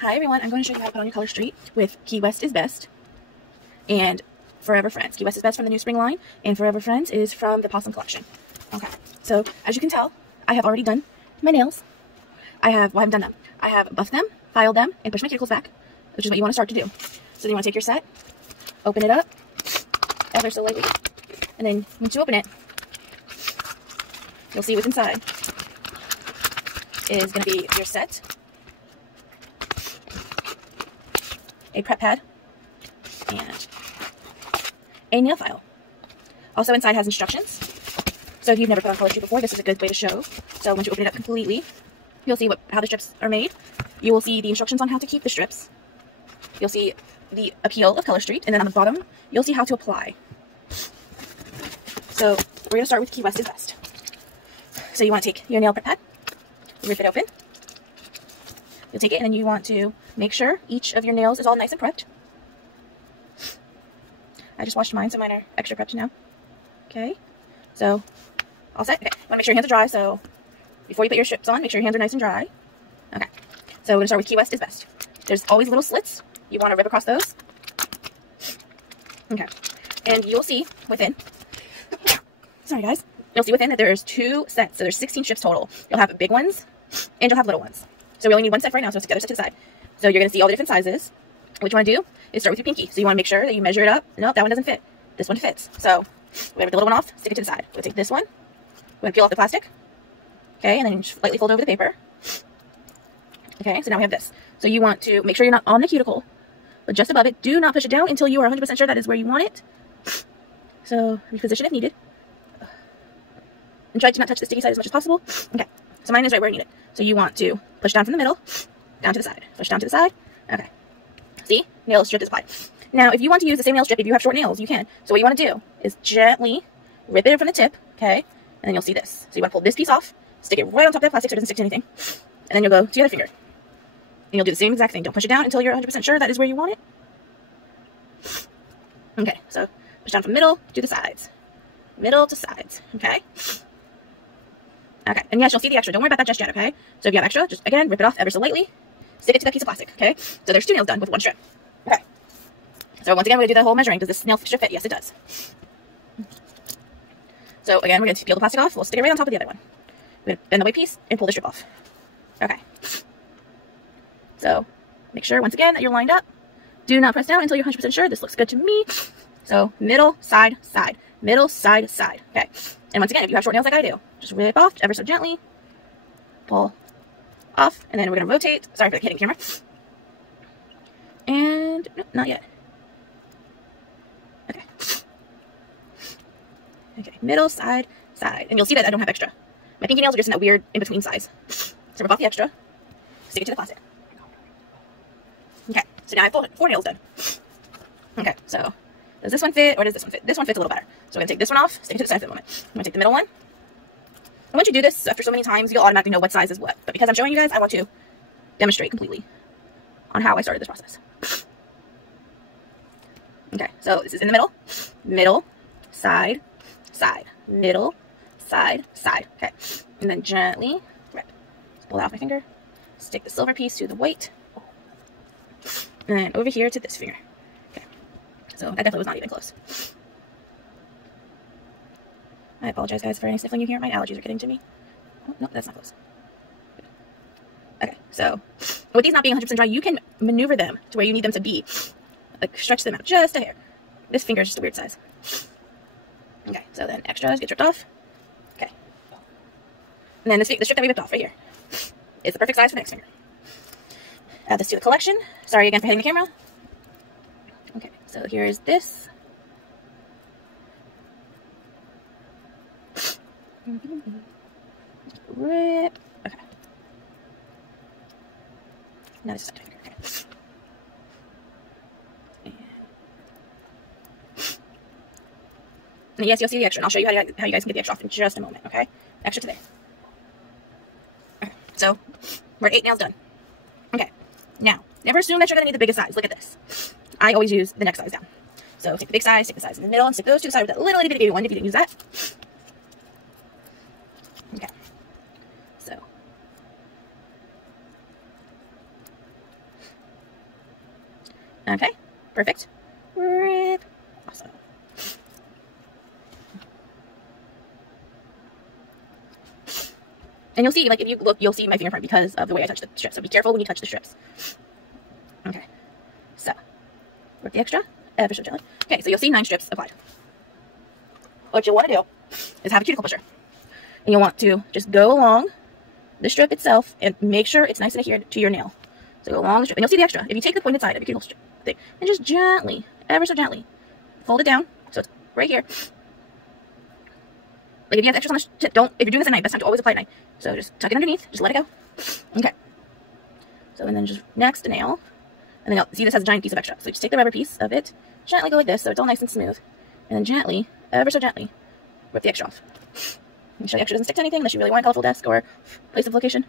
Hi everyone, I'm going to show you how to put on your color street with Key West is Best and Furever Friends. Key West is Best from the new spring line and Furever Friends is from the Paw-some collection. Okay, so as you can tell, I have already done my nails. I haven't done them. I have buffed them, filed them, and pushed my cuticles back, which is what you want to start to do. So then you want to take your set, open it up, ever so lightly, and then once you open it, you'll see what's inside is going to be your set, a prep pad, and a nail file. Also inside has instructions. So if you've never put on color street before, this is a good way to show. So once you open it up completely, you'll see how the strips are made. You will see the instructions on how to keep the strips. You'll see the appeal of color street, and then on the bottom, you'll see how to apply. So we're going to start with Key West is Best. So you want to take your nail prep pad, rip it open. You'll take it and then you want to make sure each of your nails is all nice and prepped. I just washed mine, so mine are extra prepped now. Okay, so all set. Okay, you want to make sure your hands are dry, so before you put your strips on, make sure your hands are nice and dry. Okay, so we're going to start with Key West is Best. There's always little slits. You want to rip across those. Okay, and you'll see within, sorry guys, you'll see within that there's 2 sets, so there's 16 strips total. You'll have big ones, and you'll have little ones. So we only need 1 set right now, so it's the other set to the side. So you're going to see all the different sizes. What you want to do is start with your pinky. So you want to make sure that you measure it up. Nope, that one doesn't fit. This one fits. So we're going to rip the little one off, stick it to the side. We'll take this one. We're going to peel off the plastic. Okay, and then just lightly fold over the paper. Okay, so now we have this. So you want to make sure you're not on the cuticle, but just above it. Do not push it down until you are 100% sure that is where you want it. So reposition if needed. And try to not touch the sticky side as much as possible. Okay, so mine is right where I need it. So you want to push down from the middle, down to the side. Push down to the side. Okay. See? Nail strip is applied. Now, if you want to use the same nail strip, if you have short nails, you can. So what you want to do is gently rip it from the tip, okay? And then you'll see this. So you want to pull this piece off, stick it right on top of that plastic so it doesn't stick to anything. And then you'll go to the other finger. And you'll do the same exact thing. Don't push it down until you're 100% sure that is where you want it. Okay, so push down from middle to the sides. Middle to sides, okay? Okay, and yes, you'll see the extra. Don't worry about that just yet, okay? So if you have extra, just, again, rip it off ever so lightly. Stick it to that piece of plastic, okay? So there's 2 nails done with 1 strip. Okay. So once again, we're going to do the whole measuring. Does this nail strip fit? Yes, it does. So again, we're going to peel the plastic off. We'll stick it right on top of the other one. We're going to bend the white piece and pull the strip off. Okay. So make sure, once again, that you're lined up. Do not press down until you're 100% sure. This looks good to me. So middle, side, side. Middle, side, side. Okay. And once again, if you have short nails like I do, just rip off ever so gently. Pull off. And then we're going to rotate. Sorry for hitting the camera. And, nope, not yet. Okay. Okay, middle, side, side. And you'll see that I don't have extra. My pinky nails are just in that weird in-between size. So rip off the extra. Stick it to the plastic. Okay, so now I have 4 nails done. Okay, so does this one fit or does this one fit? This one fits a little better. So we're going to take this one off, stick it to the side for the moment. I'm going to take the middle one. And once you do this after so many times, you'll automatically know what size is what. But because I'm showing you guys, I want to demonstrate completely on how I started this process. Okay, so this is in the middle. Middle, side, side. Middle, side, side. Okay, and then gently rip. Just pull it off my finger. Stick the silver piece to the white. And then over here to this finger. Okay, so that definitely was not even close. I apologize, guys, for any sniffling you hear. My allergies are getting to me. Oh, no, that's not close. Okay, so with these not being 100% dry, you can maneuver them to where you need them to be. Like, stretch them out just a hair. This finger is just a weird size. Okay, so then extras get stripped off. Okay. And then the strip that we ripped off right here is the perfect size for the next finger. Add this to the collection. Sorry again for hitting the camera. Okay, so here's this. Rip. Okay. Now this is the finger. Okay. And yes, you'll see the extra, and I'll show you how you guys can get the extra off in just a moment, okay? Extra today. Okay, so we're at 8 nails done. Okay, now, never assume that you're going to need the biggest size. Look at this. I always use the next size down. So take the big size, stick the size in the middle, and stick those to the side with that little itty bitty baby one if you didn't use that. Okay, so Okay, perfect. Rip. Awesome. And you'll see, like, if you look, you'll see my fingerprint because of the way I touch the strips. So be careful when you touch the strips. Okay, so work the extra ever so gently. Okay, so you'll see 9 strips applied. What you'll want to do is have a cuticle pusher. And you'll want to just go along the strip itself and make sure it's nice and adhered to your nail. So go along the strip, and you'll see the extra. If you take the pointed side of your cuticle strip thing and just gently, ever so gently, fold it down so it's right here. Like if you have extras on the tip, if you're doing this at night, best time to always apply at night. So just tuck it underneath, just let it go. Okay. So and then just next nail, and then see this has a giant piece of extra. So just take the rubber piece of it, gently go like this, so it's all nice and smooth, and then gently, ever so gently, rip the extra off. Make sure the extra doesn't stick to anything unless you really want a colorful desk or place of location.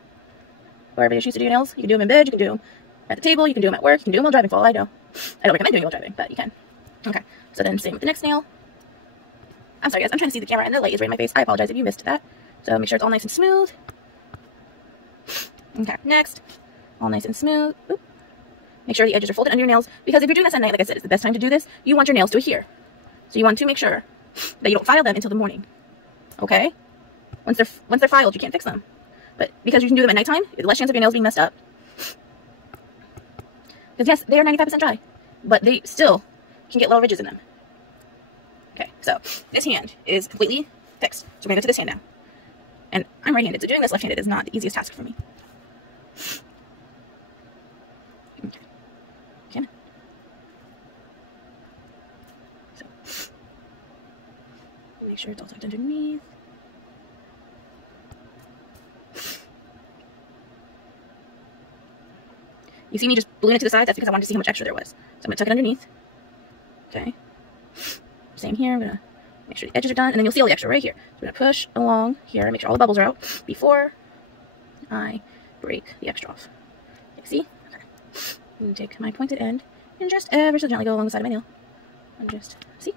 Wherever you choose to do your nails, you can do them in bed, you can do them at the table, you can do them at work, you can do them while driving for all I know. I don't recommend doing it while driving, but you can. Okay, so then same with the next nail. I'm sorry guys, I'm trying to see the camera and the light is right in my face. I apologize if you missed that. So make sure it's all nice and smooth. Okay, next. All nice and smooth. Oop. Make sure the edges are folded under your nails, because if you're doing this at night, like I said, it's the best time to do this. You want your nails to adhere. So you want to make sure that you don't file them until the morning. Okay? Once they're filed, you can't fix them. But because you can do them at nighttime, there's less chance of your nails being messed up. Because yes, they are 95% dry, but they still can get little ridges in them. Okay, so this hand is completely fixed. So we're going to go to this hand now. And I'm right-handed, so doing this left-handed is not the easiest task for me. Okay. Okay. So, make sure it's all tucked underneath. You see me just balloon it to the side? That's because I wanted to see how much extra there was. So I'm going to tuck it underneath. Okay. Same here. I'm going to make sure the edges are done. And then you'll see all the extra right here. So we're going to push along here and make sure all the bubbles are out before I break the extra off. Okay, see? Okay. I'm going to take my pointed end and just ever so gently go along the side of my nail. And just, see?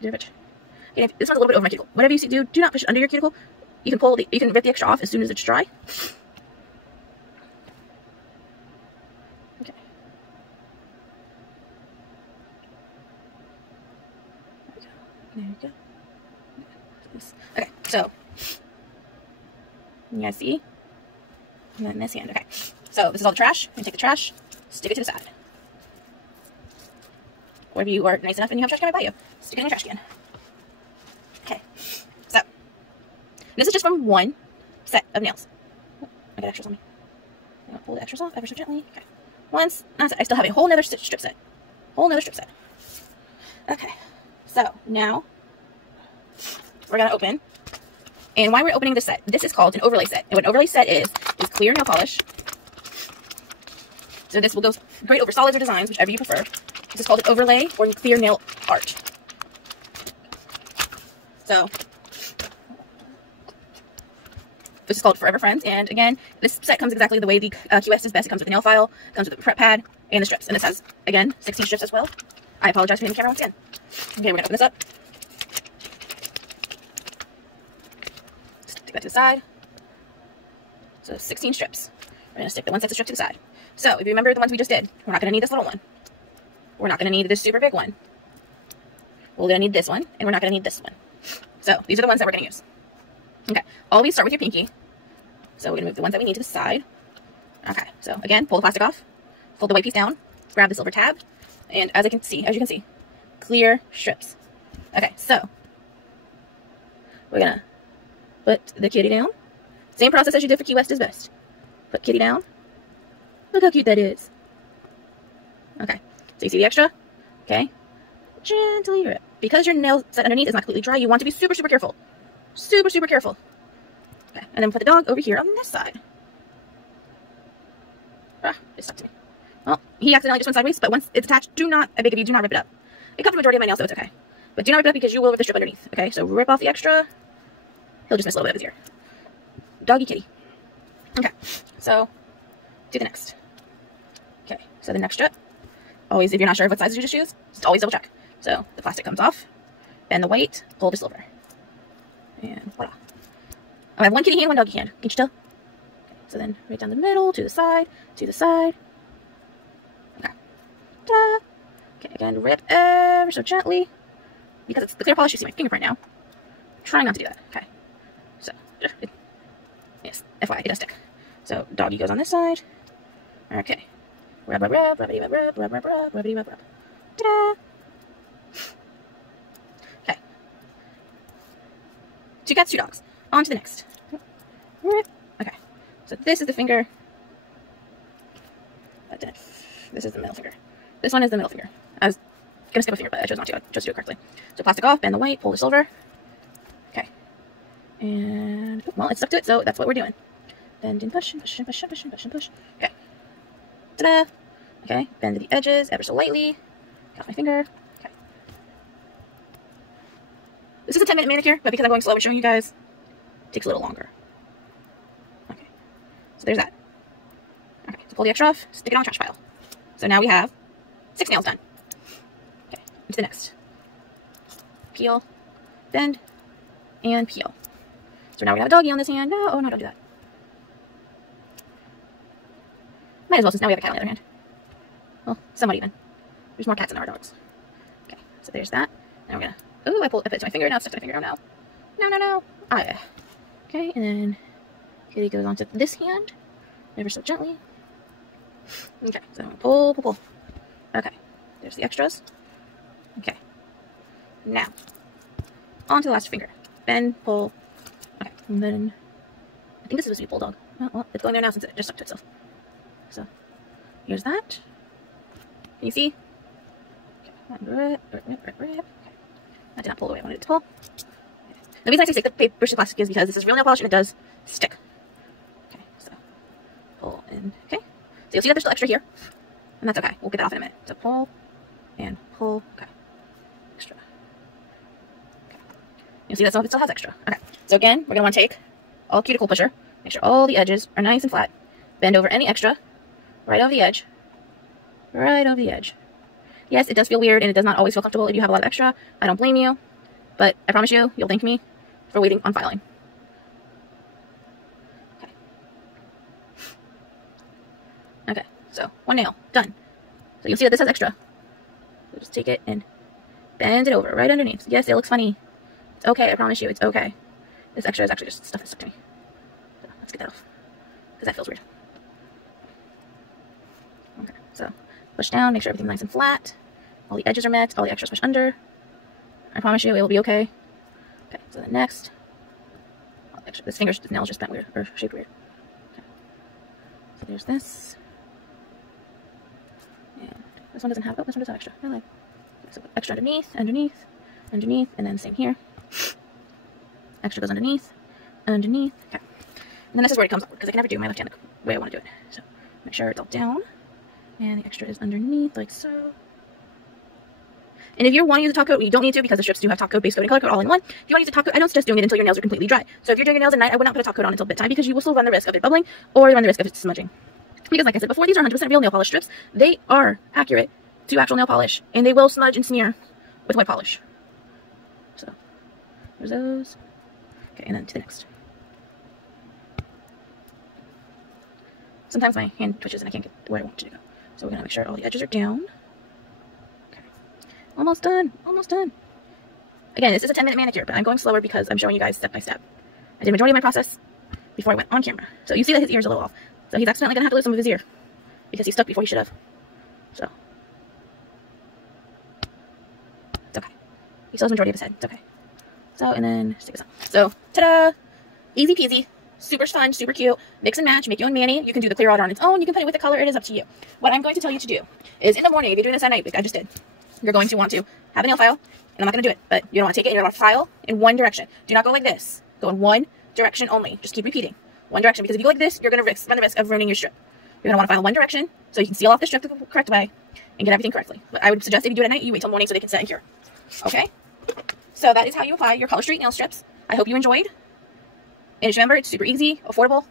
Yeah, okay, this one's a little bit over my cuticle. Whatever you see, do not push it under your cuticle. You can rip the extra off as soon as it's dry. Okay. There we go. Okay, so you guys see? And then this hand. Okay, so this is all the trash. I'm gonna take the trash, stick it to the side. Or if you are nice enough and you have trash can right by you, stick it in your trash can. Okay, so this is just from one set of nails. Oh, I got extras on me. I'm gonna pull the extras off ever so gently. Okay, once I still have a whole nother strip set. Okay, so now we're gonna open. And why we're opening this set, this is called an overlay set. And what an overlay set is clear nail polish. So this will go great over solids or designs, whichever you prefer. This is called an overlay or clear nail art. So this is called Furever Friends. And again, this set comes exactly the way the QS is best. It comes with a nail file, comes with a prep pad, and the strips. And this has, again, 16 strips as well. I apologize for hitting the camera once again. Okay, we're going to open this up. Stick that to the side. So 16 strips. We're going to stick the one set of strips to the side. So if you remember the ones we just did, we're not going to need this little one. We're not going to need this super big one. We're going to need this one, and we're not going to need this one. So these are the ones that we're going to use. Okay, always start with your pinky. So we're going to move the ones that we need to the side. Okay, so again, pull the plastic off, fold the white piece down, grab the silver tab, and as you can see, clear strips. Okay, so we're going to put the kitty down. Same process as you did for Key West is best. Put kitty down. Look how cute that is. Okay, so you see the extra? Okay, gently rip. Because your nail set underneath is not completely dry, you want to be super, super careful. Super, super careful. Okay, and then put the dog over here on this side. Ah, it stuck to me. Well, he accidentally just went sideways, but once it's attached, I beg of you, do not rip it up. It covers the majority of my nails, so it's okay. But do not rip it up because you will rip the strip underneath. Okay, so rip off the extra. He'll just miss a little bit of his ear. Doggy kitty. Okay, so do the next. Okay, so the next strip. Always, if you're not sure what sizes you just choose, just always double check. So the plastic comes off, bend the white, pull the silver. And voila. I have one kitty hand, one doggy hand. Can you tell? Okay, so then right down the middle, to the side, to the side. Okay. Ta-da! Okay, again, rip ever so gently. Because it's the clear polish, you see my fingerprint now. I'm trying not to do that. Okay. So, yes, FYI, it does stick. So, doggy goes on this side. Okay. Rub, rub, rub, rubbity, rub, rub, rub, rub, rub, rubbity, rub, rub. Ta-da! Okay. 2 cats, 2 dogs. On to the next. Okay. So this is the finger. This is the middle finger. This one is the middle finger. I was going to skip a finger, but I chose not to. I chose to do it correctly. So plastic off, bend the white, pull the silver. Okay. And, well, it stuck to it, so that's what we're doing. Bend and push, and push, and push, and push, and push, and push. Okay. Ta-da! Okay, bend the edges ever so lightly. Got my finger. Okay. This is a 10-minute manicure, but because I'm going slow and showing you guys, it takes a little longer. Okay. So there's that. Okay, so pull the extra off, stick it on the trash pile. So now we have 6 nails done. Okay, into the next. Peel, bend, and peel. So now we have a doggy on this hand. No, oh no, don't do that. Might as well, since now we have a cat on the other hand. Well, somewhat even. There's more cats than our dogs. Okay, so there's that. Now we're gonna. Ooh, I put it to my finger. Now it's stuck to my finger. Oh no. No, no, no. Ah, yeah. Okay, and then Kitty goes onto this hand, ever so gently. Okay, so pull, pull, pull. Okay, there's the extras. Okay, now onto the last finger. Bend, pull. Okay, and then I think this is supposed to be bulldog. Oh, well, it's going there now since it just stuck to itself. So here's that. Can you see? Okay, rip, rip, rip, rip, rip. Okay, that did not pull the way I wanted it to pull. The reason I say stick the paper versus plastic is because this is real nail polish and it does stick. Okay, so pull in. Okay, so you'll see that there's still extra here, and that's okay. We'll get that off in a minute. So pull and pull. Okay, extra. Okay, you'll see that it still has extra. Okay, so again, we're gonna want to take all cuticle pusher, make sure all the edges are nice and flat, bend over any extra, right over the edge, right over the edge. Yes, it does feel weird and it does not always feel comfortable if you have a lot of extra. I don't blame you, but I promise you, you'll thank me for waiting on filing. Okay. Okay, so 1 nail, done. So you'll see that this has extra. So just take it and bend it over, right underneath. Yes, it looks funny. It's okay, I promise you, it's okay. This extra is actually just stuff that stuck to me. So let's get that off, because that feels weird. Okay, so push down, make sure everything's nice and flat. All the edges are met, all the extras push under. I promise you, it will be okay. Okay, so then next, actually, this nail is just bent weird, or shaped weird. Okay. So there's this. And this one doesn't have, oh, this one does have extra. I like. Okay, so extra underneath, underneath, underneath, and then same here. Extra goes underneath, underneath. Okay. And then this is where it comes up, because I can never do my left hand the way I want to do it. So make sure it's all down, and the extra is underneath, like so. And if you want to use a top coat, you don't need to because the strips do have top coat, base coat, and color coat all in one. If you want to use a top coat, I don't suggest doing it until your nails are completely dry. So if you're doing your nails at night, I would not put a top coat on until bedtime because you will still run the risk of it bubbling or you run the risk of it smudging. Because like I said before, these are 100% real nail polish strips. They are accurate to actual nail polish and they will smudge and smear with white polish. So there's those. Okay, and then to the next. Sometimes my hand twitches and I can't get where I want it to go. So we're going to make sure all the edges are down. Almost done. Almost done. Again, this is a 10-minute manicure, but I'm going slower because I'm showing you guys step by step. I did the majority of my process before I went on camera. So you see that his ear's a little off. So he's accidentally going to have to lose some of his ear because he stuck before he should have. So it's okay. He still has the majority of his head. It's okay. So, and then stick this on. So, ta-da! Easy peasy. Super fun, super cute. Mix and match, make your own mani. You can do the clear water on its own. You can put it with the color. It is up to you. What I'm going to tell you to do is in the morning, if you're doing this at night, like I just did, you're going to want to have a nail file, and I'm not going to do it, but you don't want to take it and you're going to file in one direction. Do not go like this. Go in one direction only. Just keep repeating. One direction, because if you go like this, you're going to run the risk of ruining your strip. You're going to want to file one direction so you can seal off the strip the correct way and get everything correctly. But I would suggest if you do it at night, you wait till morning so they can set and cure. Okay? So that is how you apply your Color Street nail strips. I hope you enjoyed. And just remember, it's super easy, affordable,